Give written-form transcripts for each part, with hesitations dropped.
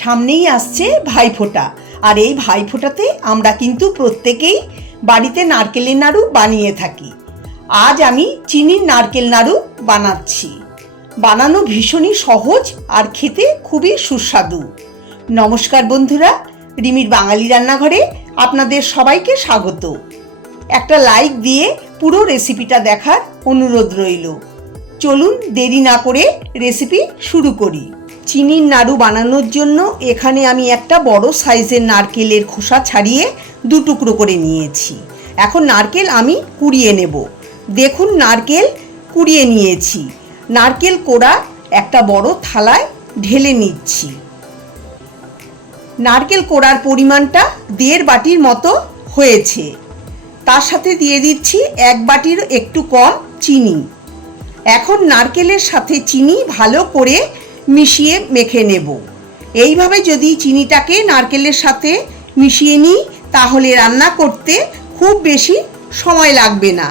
সামনেই আসছে ভাইফোঁটা, আর এই ভাইফোঁটাতে আমরা কিন্তু প্রত্যেকেই বাড়িতে নারকেলের নাড়ু বানিয়ে থাকি। আজ আমি চিনির নারকেল নাড়ু বানাচ্ছি। বানানো ভীষণই সহজ আর খেতে খুবই সুস্বাদু। নমস্কার বন্ধুরা, রিমির বাঙালি রান্নাঘরে আপনাদের সবাইকে স্বাগত। একটা লাইক দিয়ে পুরো রেসিপিটা দেখার অনুরোধ রইল। চলুন দেরি না করে রেসিপি শুরু করি। চিনির নাড়ু বানানোর জন্য এখানে আমি একটা বড় সাইজের নারকেলের খোসা ছাড়িয়ে দু টুকরো করে নিয়েছি। এখন নারকেল আমি কুড়িয়ে নেব। দেখুন নারকেল কুড়িয়ে নিয়েছি। নারকেল কোড়া একটা বড় থালায় ঢেলে নিচ্ছি। নারকেল কোড়ার পরিমাণটা 1.5 বাটির মতো হয়েছে। তার সাথে দিয়ে দিচ্ছি 1 বাটির একটু কম চিনি। এখন নারকেলের সাথে চিনি ভালো করে মিশিয়ে মেখে নেব। এইভাবে যদি চিনিটাকে নারকেলের সাথে মিশিয়ে নিই তাহলে রান্না করতে খুব বেশি সময় লাগবে না,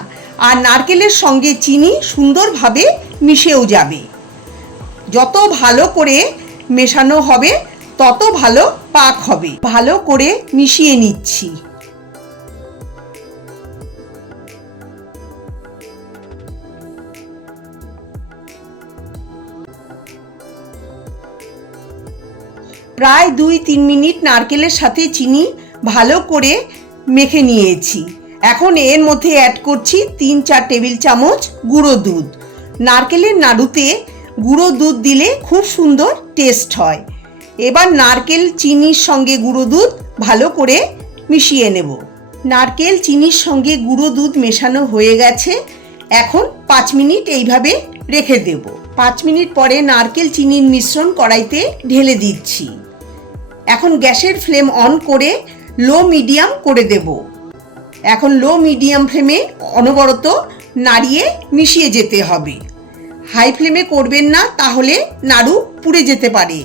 আর নারকেলের সঙ্গে চিনি সুন্দরভাবে মিশেও যাবে। যত ভালো করে মেশানো হবে তত ভালো পাক হবে। ভালো করে মিশিয়ে নিচ্ছি। প্রায় 2-3 মিনিট নারকেলের সাথে চিনি ভালো করে মেখে নিয়েছি। এখন এর মধ্যে অ্যাড করছি 3-4 টেবিল চামচ গুঁড়ো দুধ। নারকেলের নাড়ুতে গুঁড়ো দুধ দিলে খুব সুন্দর টেস্ট হয়। এবার নারকেল চিনির সঙ্গে গুঁড়ো দুধ ভালো করে মিশিয়ে নেব। নারকেল চিনির সঙ্গে গুঁড়ো দুধ মেশানো হয়ে গেছে। এখন 5 মিনিট এইভাবে রেখে দেব। 5 মিনিট পরে নারকেল চিনির মিশ্রণ কড়াইতে ঢেলে দিচ্ছি। এখন গ্যাসের ফ্লেম অন করে লো মিডিয়াম করে দেব। এখন লো মিডিয়াম ফ্লেমে অনবরত নাড়িয়ে মিশিয়ে যেতে হবে। হাই ফ্লেমে করবেন না, তাহলে নাড়ু পুড়ে যেতে পারে।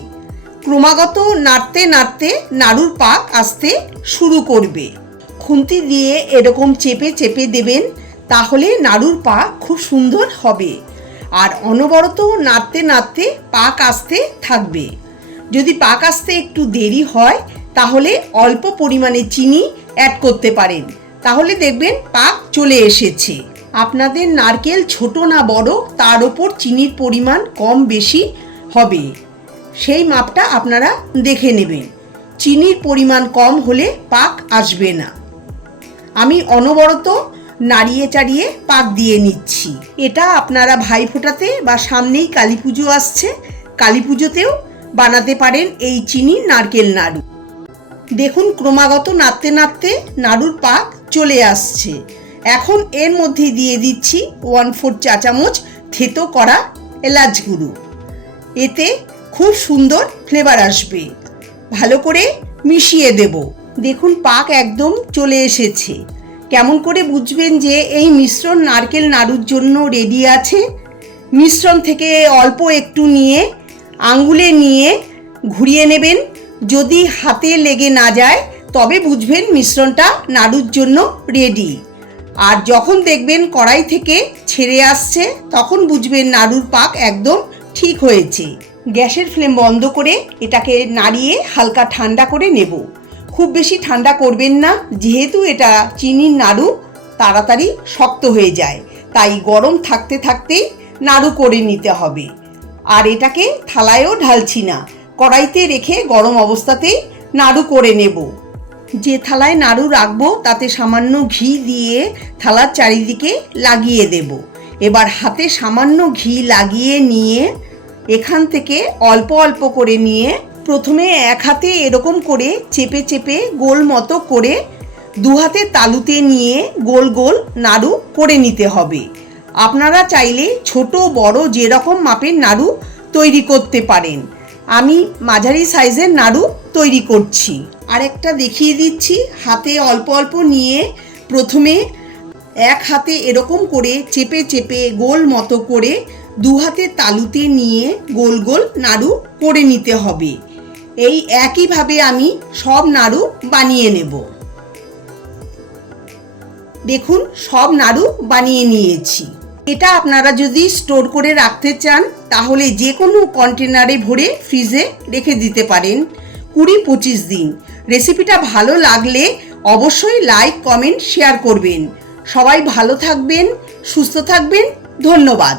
ক্রমাগত নাড়তে নাড়তে নাড়ুর পাক আসতে শুরু করবে। খুন্তি দিয়ে এরকম চেপে চেপে দেবেন, তাহলে নাড়ুর পাক খুব সুন্দর হবে। আর অনবরত নাড়তে নাড়তে পাক আসতে থাকবে। যদি পাক আসতে একটু দেরি হয় তাহলে অল্প পরিমাণে চিনি অ্যাড করতে পারেন, তাহলে দেখবেন পাক চলে এসেছে। আপনাদের নারকেল ছোট না বড় তার ওপর চিনির পরিমাণ কম বেশি হবে, সেই মাপটা আপনারা দেখে নেবেন। চিনির পরিমাণ কম হলে পাক আসবে না। আমি অনবরত নাড়িয়ে চাড়িয়ে পাক দিয়ে নিচ্ছি। এটা আপনারা ভাইফোঁটাতে বা সামনেই কালী পুজো আসছে, কালী পুজোতেও বানাতে পারেন এই চিনির নারকেল নাড়ু। দেখুন ক্রমাগত নাড়তে নাড়তে নাড়ুর পাক চলে আসছে। এখন এর মধ্যে দিয়ে দিচ্ছি 1/4 চা চামচ থেতো করা এলাচ গুঁড়ো। এতে খুব সুন্দর ফ্লেভার আসবে। ভালো করে মিশিয়ে দেব। দেখুন পাক একদম চলে এসেছে। কেমন করে বুঝবেন যে এই মিশ্রণ নারকেল নাড়ুর জন্য রেডি আছে? মিশ্রণ থেকে অল্প একটু নিয়ে আঙ্গুলে নিয়ে ঘুরিয়ে নেবেন। যদি হাতে লেগে না যায় তবে বুঝবেন মিশ্রণটা নাড়ুর জন্য রেডি। আর যখন দেখবেন কড়াই থেকে ছেড়ে আসছে তখন বুঝবেন নাড়ুর পাক একদম ঠিক হয়েছে। গ্যাসের ফ্লেম বন্ধ করে এটাকে নাড়িয়ে হালকা ঠান্ডা করে নেব। খুব বেশি ঠান্ডা করবেন না, যেহেতু এটা চিনির নাড়ু তাড়াতাড়ি শক্ত হয়ে যায়, তাই গরম থাকতে থাকতেই নাড়ু করে নিতে হবে। আর এটাকে থালায়ও ঢালছি না, কড়াইতে রেখে গরম অবস্থাতেই নাড়ু করে নেব। যে থালায় নাড়ু রাখবো তাতে সামান্য ঘি দিয়ে থালার চারিদিকে লাগিয়ে দেব। এবার হাতে সামান্য ঘি লাগিয়ে নিয়ে এখান থেকে অল্প অল্প করে নিয়ে প্রথমে এক হাতে এরকম করে চেপে চেপে গোল মতো করে 2 হাতে তালুতে নিয়ে গোল গোল নাড়ু করে নিতে হবে। আপনারা চাইলে ছোট বড় যেরকম মাপের নাড়ু তৈরি করতে পারেন। আমি মাঝারি সাইজের নাড়ু তৈরি করছি। আরেকটা দেখিয়ে দিচ্ছি। হাতে অল্প অল্প নিয়ে প্রথমে এক হাতে এরকম করে চেপে চেপে গোল মতো করে 2 হাতে তালুতে নিয়ে গোল গোল নাড়ু করে নিতে হবে। এই একইভাবে আমি সব নাড়ু বানিয়ে নেব। দেখুন সব নাড়ু বানিয়ে নিয়েছি। এটা আপনারা যদি স্টোর করে রাখতে চান তাহলে যে কোনো কন্টেনারে ভরে ফ্রিজে রেখে দিতে পারেন। 20-25 দিন। রেসিপিটা ভালো লাগলে অবশ্যই লাইক, কমেন্ট, শেয়ার করবেন। সবাই ভালো থাকবেন, সুস্থ থাকবেন। ধন্যবাদ।